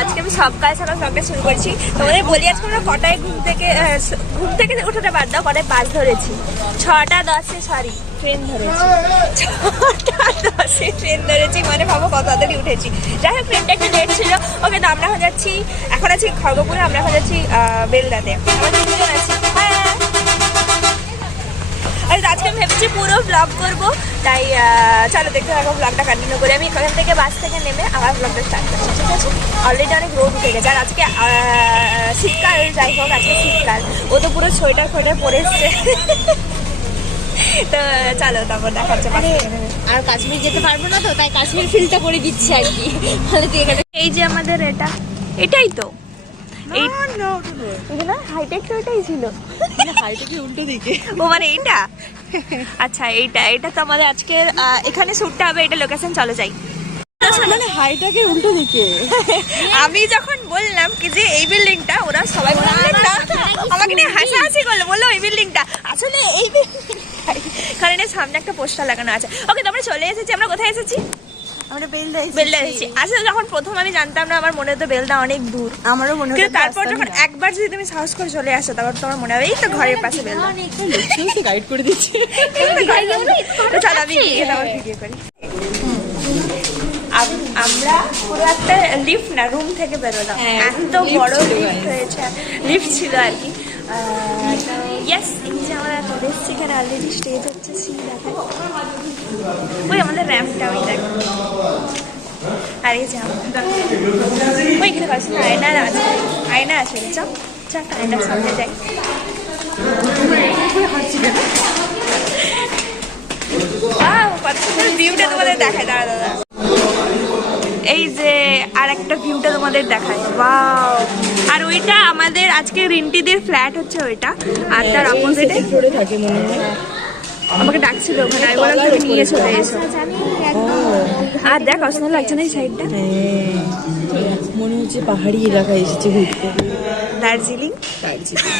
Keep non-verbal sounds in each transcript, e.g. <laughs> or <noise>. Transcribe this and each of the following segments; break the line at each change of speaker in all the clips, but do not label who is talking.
আজকে আমি সকাল সকাল ব্লগটা শুরু করছি। তোমাদের বলি, আজকে আমরা কটায় ঘুম থেকে ঘুম থেকে উঠোটা বাদ দাও কটায় বাস ধরেছি। ছটা দশে সরি ট্রেন ধরেছি। ছটা দশে ট্রেন ধরেছি মানে ভাবো কত তাড়াতাড়ি উঠেছি। যাই হোক ট্রেনটা একটু লেট ছিল। ওকে তো আমরা এখন যাচ্ছি, এখন আছি খড়গপুরে, আমরা এখন যাচ্ছি বেলদাতে। আছি হ্যাঁ আর ভেবেছি পুরো ব্লগ করব। তাই চলো দেখতে থাকো ব্লগটা কন্টিনিউ করে। আমি এখান থেকে বাস থেকে নেমে আবার ব্লগটা স্টার্ট করছি ঠিক আছে? অলরেডি অনেক রোদ উঠে গেছে। আর আজকে শীতকাল যাই হোক আজকে শীতকাল। ও তো পুরো সোয়েটার ফোয়েটার পরে এসছে। তো চলো তারপর থেকে নেমে।
আর কাশ্মীর যেতে পারব না তো তাই কাশ্মীর ফিলটা করে দিচ্ছি আর কি। তাহলে তুই এখানে
এই যে আমাদের এটা এটাই তো। এই না হাইটেক তো এটাই ছিল।
উল্টো দিকে।
ও মানে এইটা? আচ্ছা এইটা এটা তো আমাদের এখানে শ্যুটটা হবে এটা লোকেশন চলো যাই।
মানে হাইটাকে উল্টো দিকে।
আমি যখন বললাম কি যে এই বিল্ডিংটা ওরা সবাই আমাকে নিয়ে হাসাহাসি করল বলল এই বিল্ডিংটা আসলে এই বিল্ডিং কারণ এর সামনে একটা পোস্টার লাগানো আছে। ওকে তো আমরা চলে এসেছি আমরা কোথায় এসেছি?
আমরা বেলদা
বেলদা এসেছি আসলে যখন প্রথম আমি জানতাম না আমার মনে হতো বেলদা অনেক দূর।
আমারও মনে
কিন্তু তারপর যখন একবার যদি তুমি সাহস করে চলে আসো তারপর তোমার মনে হবে এই তো ঘরের পাশে বেলদা
গাইড করে দিচ্ছি।
তো চল আমি গিয়ে তারপর ভিডিও করি। আমরা পুরো একটা লিফট না রুম থেকে বেরোলাম।
হ্যাঁ,
এত বড় লিফট হয়েছে। লিফট ছিল আর কি। ইয়েস এই যে আমরা এখন এসেছি, এখানে অলরেডি স্টেজ হচ্ছে সিন দেখায় ওই আমাদের র্যাম্পটা ওই দেখ। আর এই যে ওই এখানে না আয়না আছে। আয়না আছে চ চ একটা আয়নার সামনে যাই। ভিউটা তোমাদের দেখায়। দাঁড়া দাদা এই যে আর একটা ভিউটা তোমাদের দেখায়। ওয়াও আর ওইটা আমাদের আজকে রিন্টিদের ফ্ল্যাট হচ্ছে ওইটা আর তার অপোজিটে
ফ্লোরে থাকে মনে হয়।
আমাকে ডাকছিল ওখানে আমি বললাম তুমি নিয়ে চলে এসো। আর দেখ অসুন্দর লাগছে না এই সাইডটা
হ্যাঁ মনে হচ্ছে পাহাড়ি এলাকায় এসেছে ঘুরতে।
দার্জিলিং?
দার্জিলিং।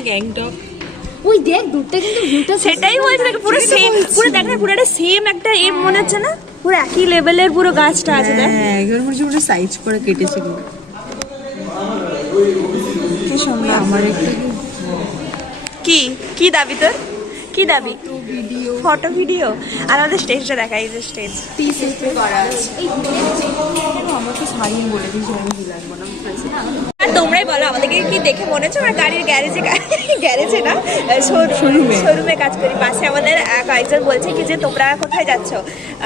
<laughs> গ্যাংটক।
ওই দেখ দূরটা কিন্তু ভিউটা
সেটাই বলছে দেখ পুরো সেম পুরো দেখ না পুরো একটা সেম একটা এ মনে হচ্ছে না? পুরো একই লেভেলের পুরো গাছটা আছে দেখ।
হ্যাঁ একবার মনে হচ্ছে পুরো সাইজ করে কেটেছে আমার একটু
কি? কি দাবি তোর? কি দাবি? Photo video? আর আমাদের স্টেজটা দেখা এই যে স্টেজ আর তোমরাই বলো আমাদেরকে কি দেখে মনে হচ্ছে? আমরা গাড়ির গ্যারেজে গ্যারেজে না শোরুমে শোরুমে কাজ করি। পাশে আমাদের কয়েকজন বলছে কি যে তোমরা কোথায় যাচ্ছ?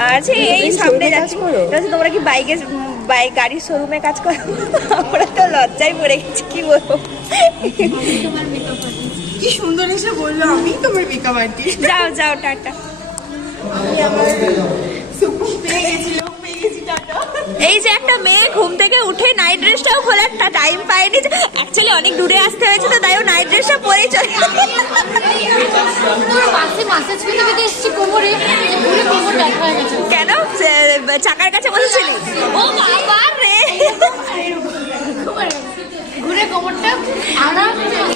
আর এই সামনে যাচ্ছি। তোমরা কি বাইকে বাইক গাড়ির শোরুমে কাজ করো। আমরা তো লজ্জায় পড়ে গেছি কি বলব?
কি সুন্দর এসে বলল আমি তোমার মেকআপ আর্টিস্ট
যাও যাও টাটা। এই যে একটা মেয়ে ঘুম থেকে উঠে নাইট ড্রেসটাও খোলার টাইম পায়নি অ্যাকচুয়ালি অনেক দূরে আসতে হয়েছে তো তাই ও নাইট ড্রেসটা পরে চলে চাকার কাছে বসেছিলি? ও বাবা রে।
ঘুরে কোমরটা আরামে চলে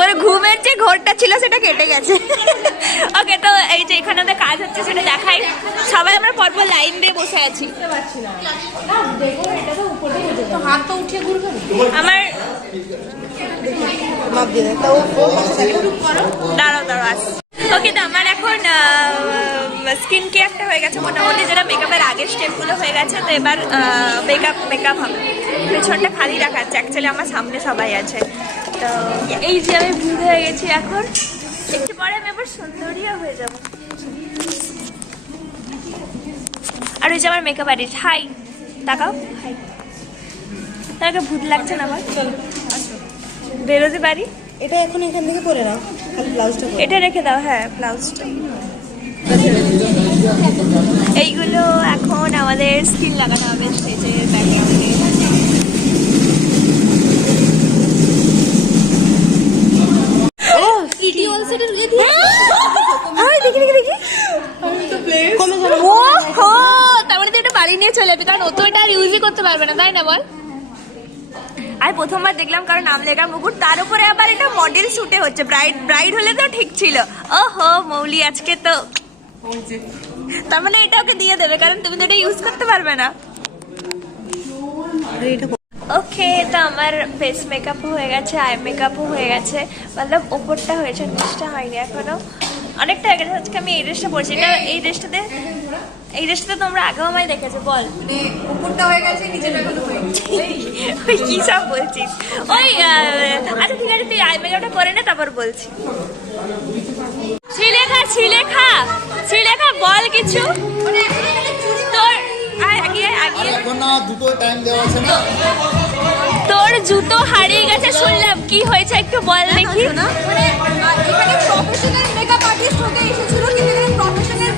ওর ঘুমের যে ঘোরটা ছিল সেটা কেটে গেছে। ওকে তো এই যে এখানে ওদের কাজ হচ্ছে সেটা দেখাই। সবাই আমরা পরপর লাইন দিয়ে বসে আছি। আমার দাঁড়াও দাঁড়াও আস ওকে তো আমার এখন স্কিন কেয়ারটা হয়ে গেছে। মোটামুটি যেটা মেকআপের আগের স্টেপগুলো হয়ে গেছে, তো এবার মেকআপ মেকআপ হবে। পেছনটা খালি রাখাচ্ছে অ্যাকচুয়ালি আমার সামনে সবাই আছে। তো এই যে আমি ভুল হয়ে গেছি এখন। একটু পরে আমি আবার সুন্দরীও হয়ে যাব। আর ওই যে আমার মেকআপ আর্টিস্ট হাই তাকাও। হাই তাকে ভূত লাগছে না আমার? বেরোতে পারি?
এটা এখন এখান থেকে পরে নাও।
এটা রেখে দাও হ্যাঁ ব্লাউজটা। এইগুলো এখন আমাদের স্কিন লাগানো হবে স্টেজের ব্যাকগ্রাউন্ডে
ইডি অলসেটের দিয়ে দিয়ে <laughs>
আরে দেখি দেখি দেখি।
কমে যাবে
ও হো তার মানে তুই এটা বাড়ি নিয়ে চলে যাবি কারণ ও তো এটা আর ইউজই করতে পারবে না তাই না বল? আমি প্রথমবার দেখলাম কারণ নাম লেখা মুকুট তার উপরে আবার এটা মডেল শুটে হচ্ছে। ব্রাইড ব্রাইড হলে তো ঠিক ছিল। ও হো মৌলি আজকে তো। তার মানে এটা ওকে দিয়ে দেবে কারণ তুমি তো এটা ইউজ করতে পারবে না। ওকে তো আমার ফেস মেকআপও হয়ে গেছে আই মেকআপও হয়ে গেছে। মতলব ওপরটা হয়েছে নিচটা হয়নি এখনও। অনেকটা হয়ে গেছে আজকে আমি এই ড্রেসটা পরছি। এটা এই ড্রেসটাতে এই ড্রেসটা তোমরা আগেও আমায় দেখেছ বল।
উপরটা হয়ে গেছে নিচেটা এখনও <laughs>
ওই কি সব বলছিস? ওই আচ্ছা ঠিক আছে তুই আই মেকআপটা করে নে তারপর বলছি। শ্রীলেখা শ্রীলেখা শ্রীলেখা বল কিছু। তোর আয়, আগিয়ে আগিয়ে।
এখন না দুটো টাইম দেওয়া আছে না?
তোর জুতো হারিয়ে গেছে শুনলাম। কি হয়েছে একটু বল দেখি।
না মানে এখানে প্রফেশনাল মেকআপ আর্টিস্ট হতে এসেছিল কিন্তু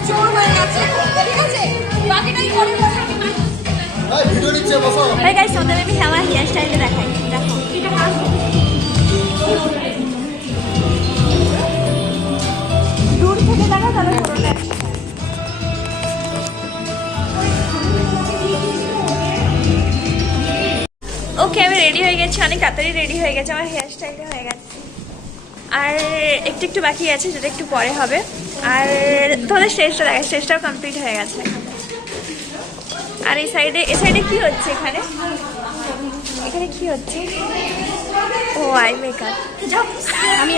এখানে হয়ে গেছে। ঠিক আছে? বাকিটাই পরে পরে আমি।
এই, ভিডিও নিচ্ছে বসো
ভাই গাইস তোমাদের আমি আমার হেয়ার স্টাইলটা দেখাই দেখো। দূর থেকে দেখা তাহলে পুরোটা। ওকে আমি রেডি হয়ে গেছি অনেক তাড়াতাড়ি রেডি হয়ে গেছে আমার হেয়ার স্টাইলটা হয়ে গেছে। আর একটু একটু বাকি আছে যেটা একটু পরে হবে। আর তোমাদের স্টেজটা দেখা স্টেজটাও কমপ্লিট হয়ে গেছে। আর এই সাইডে এই সাইডে কি হচ্ছে এখানে? এখানে কি হচ্ছে? ও আই মেকআপ আমি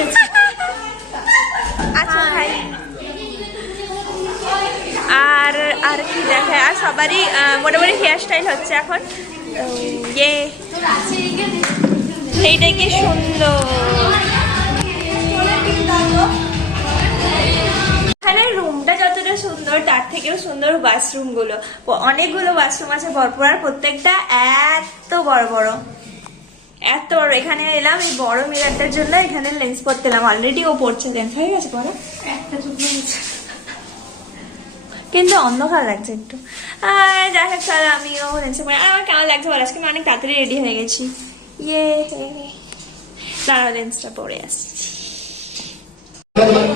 আচ্ছা ভাই আর আর কি দেখায়? আর সবারই মোটামুটি হেয়ার স্টাইল হচ্ছে এখন। ইয়ে। এইটাই কি সুন্দর। এখানে রুমটা যতটা সুন্দর তার থেকেও সুন্দর ওয়াশরুমগুলো। অনেকগুলো ওয়াশরুম আছে ভরপুর আর প্রত্যেকটা এত বড় বড়। এত বড়। এখানে এলাম এই বড় মিরারটার জন্য এখানে লেন্স পরতে এলাম। অলরেডি ও পড়ছে লেন্স হয়ে গেছে পরে? একটা চোখ হয়েছে। কিন্তু অন্ধকার লাগছে একটু। আর যাই হোক চলো আমিও লেন্সে পরে আর আমার কেমন লাগছে বলো? আজকে আমি অনেক তাড়াতাড়ি রেডি হয়ে গেছি। ইয়ে দাঁড়াও লেন্সটা পরে আসছি।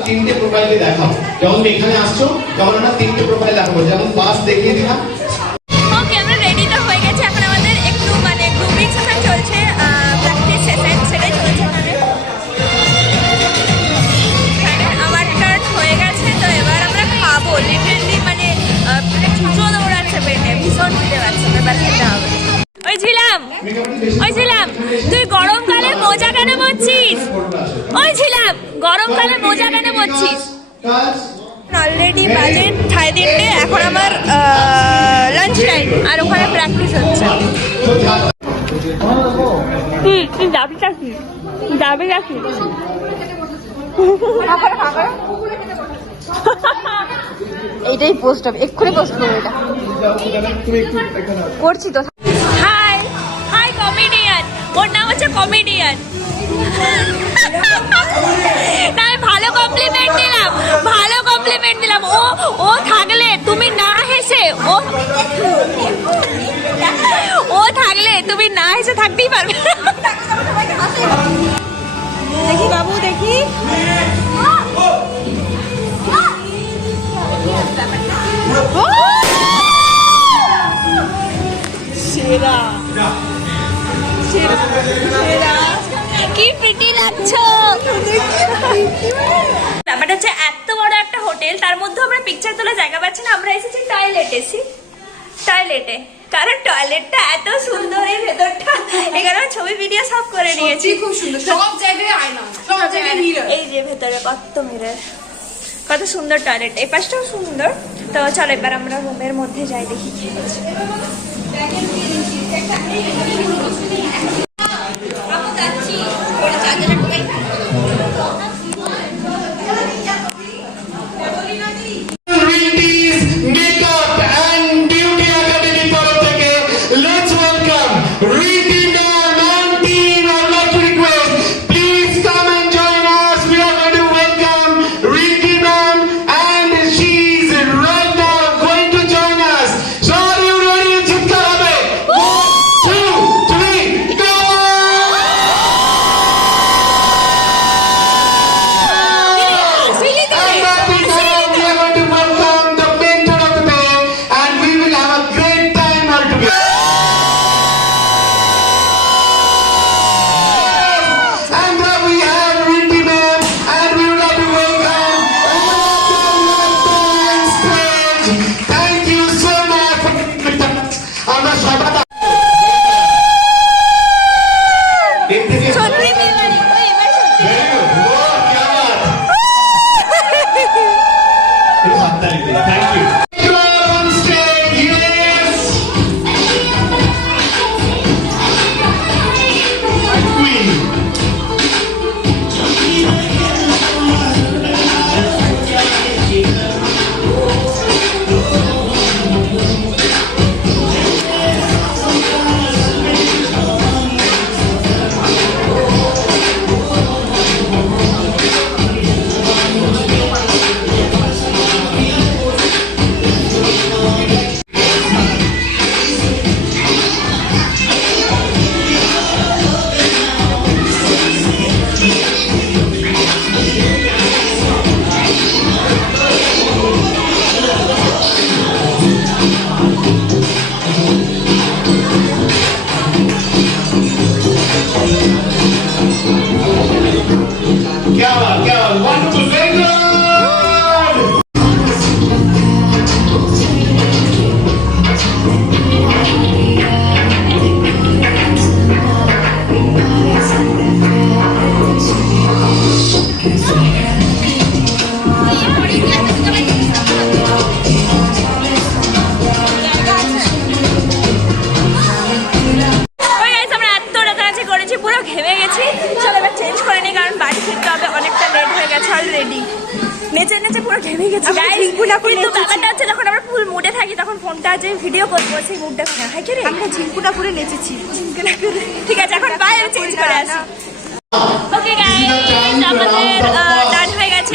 তিনটে প্রোফাইলে দেখাও যখন এখানে আসছো তখন আমরা তিনটে প্রোফাইল দেখাবো। যেমন বাস দেখিয়ে দিলাম।
মানে মানে মানে ভীষণ এবার খেতে হবে ওই ছিলাম ওই ছিলাম পরছিস ওই ছিলাম গরমকালে মোজা কেন পরছিস? অলরেডি বাজে সাড়ে তিনটে এখন আমার লাঞ্চ টাইম আর ওখানে প্র্যাকটিস হচ্ছে। কি তুই যাবি কি যাবি কি
এইটাই পোস্ট হবে এক্ষুনি পোস্ট করব এটা। করছি তো।
হাই হাই কমেডিয়ান ওর নাম হচ্ছে কমেডিয়ান না ভালো কমপ্লিমেন্ট দিলাম, ভালো কমপ্লিমেন্ট দিলাম। ও ও থাকলে তুমি না হেসে, ও ও থাকলে তুমি না হেসে থাকতেই পারবে।
দেখি বাবু, দেখি। সেরা। সেরা সেরা।
কি প্রিটি লাগছো? ব্যাপারটা হচ্ছে এত বড় একটা হোটেল তার মধ্যে আমরা পিকচার তোলা জায়গা পাচ্ছি না আমরা এসেছি টয়লেট এসি টয়লেটে কারণ টয়লেটটা এত সুন্দর এই ভেতরটা। এখানে ছবি ভিডিও সব করে নিয়েছি।
খুব সুন্দর সব জায়গায় আয়না সব জায়গায় মিরর
এই যে ভেতরে কত মিরর কত সুন্দর টয়লেট এই পাশটাও সুন্দর। তো চলো এবার আমরা রুমের মধ্যে যাই দেখি কি হচ্ছে
রিটিস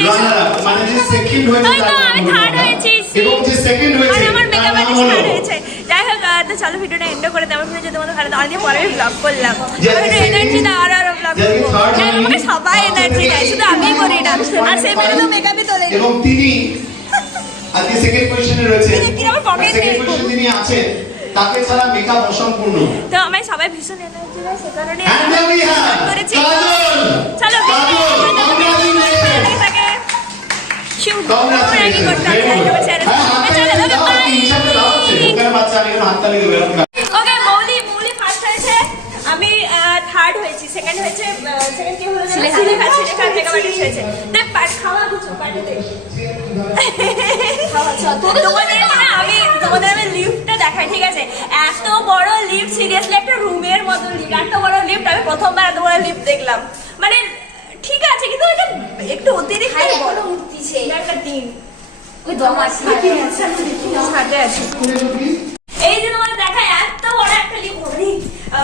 হয়ে গেছে
মানে যে সেকেন্ড হয়েছে তার
আমি
নাম
থার্ড
হলো- এবং যে সেকেন্ড হয়েছে
আমার মেকআপ আর্টিস্ট হয়েছে। যাই হোক তো চলো ভিডিওটা এন্ড করে দেবো ভিডিও যদি তোমাদের ভালো অনেকদিন পরে ব্লগ করলাম। এনার্জি দাও আরও ব্লগ আমাকে সবাই এনার্জি দেয় শুধু আমিই করি না আর সেই মেয়ে তো মেকআপই তোলে
এবং তিনি আজকে সেকেন্ড পজিশনে রয়েছে
কি আমার pocket
সেকেন্ড পজিশনে তিনি আছেন। তাকে ছাড়া মেকআপ অসম্পূর্ণ।
তো আমায় সবাই ভীষণ এনার্জি দেয় সে কারণে করেছি। চলো ওকে মৌলি মৌলি ফার্স্ট হয়েছে। আমি থার্ড হয়েছি। সেকেন্ড হয়েছে সেকেন্ড কি হলো সিলেখা সিলেখা সিলেখা হয়েছে দেখ পাট খাওয়া কিছু পাটিতে তোমাদের না আমি তোমাদের আমি লিফটটা দেখাই ঠিক আছে? এত বড় লিফট সিরিয়াসলি একটা রুমের মতো লিফট এত বড় লিফট আমি প্রথমবার এত বড় লিফট দেখলাম মানে ঠিক আছে কিন্তু এটা একটু অতিরিক্ত বড়
উঠতিছে।
একটা দিন।
ওই দমার
ছাদে আছে। এই যে তোমাদের দেখায় এত বড় একটা লিফট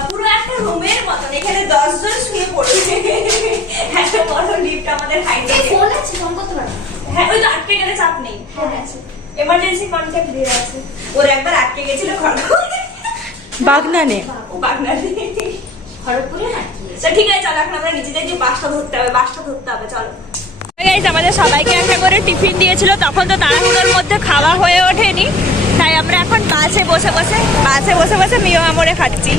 পুরো একটা রুমের মতন। এখানে দশ জন শুয়ে পড়বে। এত বড় লিফট আমাদের হাইটে
ফোন আছে ফোন করতে পারো?
হ্যাঁ ওই তো আটকে গেলে চাপ নেই।
হ্যাঁ আছে।
এমার্জেন্সি কন্ট্যাক্ট দিয়ে আছে। ওর একবার আটকে গেছিল ঘর
বাগনানে।
ও বাগনালি
খড়গপুরে না?
ঠিক আছে, চলো, এখন আমরা নিজেদের বাসটা ধরতে হবে, বাসটা ধরতে হবে, চলো। গাইজ আমাদের সবাইকে একটা করে টিফিন দিয়েছিল, তখন তো তাড়াহুড়োর মধ্যে খাওয়া হয়ে ওঠেনি। তাই আমরা এখন বাসে বসে বসে, বাসে বসে বসে মিও আমরে খাচ্ছি।